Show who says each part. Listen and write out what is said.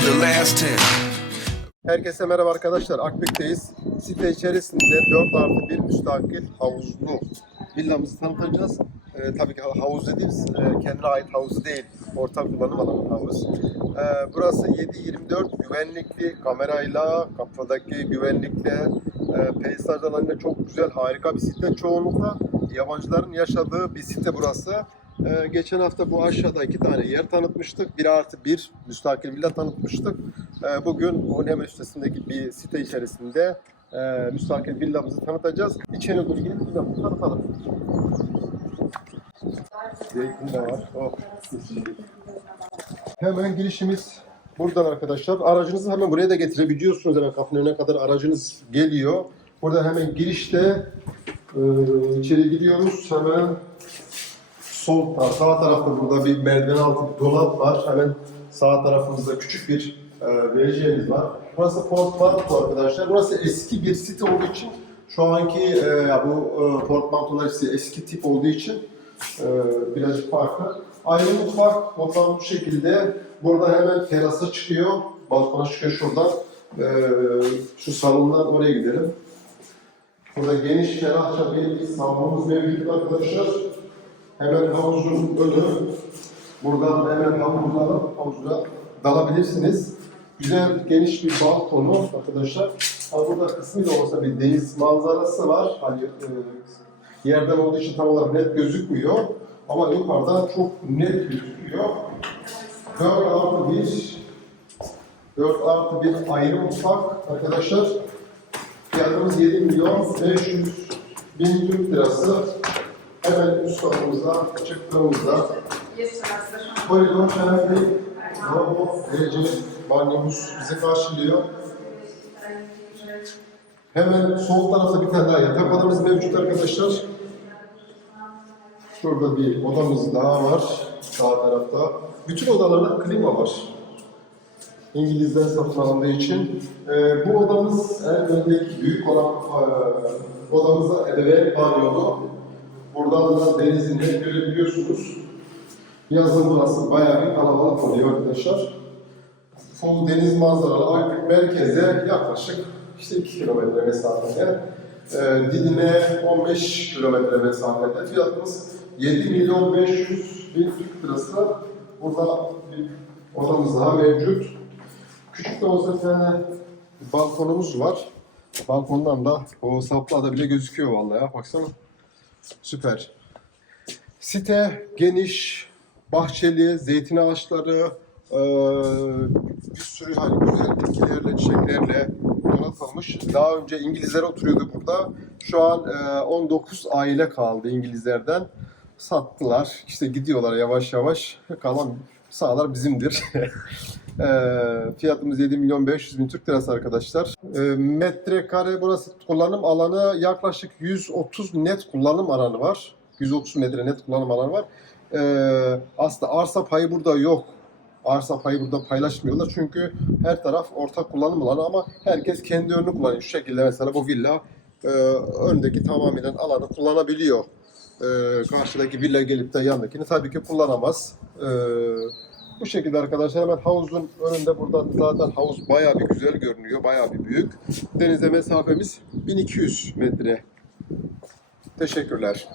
Speaker 1: the last 10.
Speaker 2: Herkese merhaba arkadaşlar. Akbük'teyiz. Site içerisinde 4 artı 1 müstakil havuzlu villamızı tanıtacağız. Ee, tabii ki havuz dediğimiz e, kendine ait havuzu değil. Ortak kullanım alanı havuz. Ee, burası 7-24 güvenlikli kamerayla, kapıdaki güvenlikle, e, peyzaj alanıyla çok güzel, harika bir site. Çoğunlukla yabancıların yaşadığı bir site burası. Ee, geçen hafta bu aşağıda iki tane yer tanıtmıştık. Bir artı bir müstakil villa tanıtmıştık. Ee, bugün onun hemen üstesindeki bir site içerisinde e, müstakil villamızı tanıtacağız. İçeri doğru gidip villamızı tanıtalım. Zeytin de var. Oh. Hemen girişimiz buradan arkadaşlar. Aracınızı hemen buraya da getirebiliyorsunuz. Hemen kapının önüne kadar aracınız geliyor. Burada hemen girişte e, içeri giriyoruz. Hemen sol taraf, sağ tarafta burada bir merdiven altı dolap var. Hemen sağ tarafımızda küçük bir e, vereceğimiz var. Burası portmanto arkadaşlar. Burası eski bir site olduğu için şu anki e, bu e, portmantolar ise eski tip olduğu için e, birazcık farklı. Ayrı mutfak mutfağın bu şekilde. Burada hemen terasa çıkıyor. Balkona çıkıyor şuradan. E, şu salondan oraya gidelim. Burada geniş ferahça bir salonumuz mevcut arkadaşlar. Hemen havuzun önü. Buradan hemen havuza, havuza dalabilirsiniz. Güzel geniş bir balkonu arkadaşlar. Ha burada kısmı da olsa bir deniz manzarası var. Hani e, yerden olduğu için tam olarak net gözükmüyor. Ama yukarıdan çok net gözüküyor. 4 artı 1 4 artı 1 ayrı mutfak arkadaşlar. Fiyatımız 7 milyon 500 bin Türk lirası. Hemen üst katımızda çıktığımızda koridor şerefli lavabo derece banyomuz bizi karşılıyor. Hemen sol tarafta bir tane daha yatak odamız mevcut arkadaşlar. Şurada bir odamız daha var sağ tarafta. Bütün odalarda klima var. İngilizler satın alındığı için. Ee, bu odamız en öndeki büyük olan e, odamızda ebeveyn banyolu. Buradan da denizini görebiliyorsunuz. Yazın burası bayağı bir kalabalık oluyor arkadaşlar. Full deniz manzaralı Akbük merkeze yaklaşık işte 2 kilometre mesafede. Ee, Didim'e 15 kilometre mesafede. Fiyatımız 7 milyon 500 bin Türk lirası. Burada bir odamız daha mevcut. Küçük de olsa bir tane balkonumuz var. Balkondan da o saplarda bile gözüküyor vallahi. Baksana. Süper. Site geniş, bahçeli, zeytin ağaçları, eee, bir sürü hani güzel bitkilerle, çiçeklerle donatılmış. Daha önce İngilizler oturuyordu burada. Şu an eee, 19 aile kaldı İngilizlerden. Sattılar. İşte gidiyorlar yavaş yavaş. Kalan sahalar bizimdir. Eee, fiyatımız 7 milyon 500 bin Türk lirası arkadaşlar. Eee, metrekare burası kullanım alanı yaklaşık 130 net kullanım alanı var. 130 metre net kullanım alanı var. Eee aslında arsa payı burada yok. Arsa payı burada paylaşmıyorlar çünkü her taraf ortak kullanım alanı ama herkes kendi önünü kullanıyor. Şu şekilde mesela bu villa eee öndeki tamamen alanı kullanabiliyor. Eee karşıdaki villa gelip de yandakini tabii ki kullanamaz. Eee bu şekilde arkadaşlar hemen havuzun önünde buradan zaten havuz bayağı bir güzel görünüyor. Bayağı bir büyük. Denize mesafemiz 1200 metre. Teşekkürler.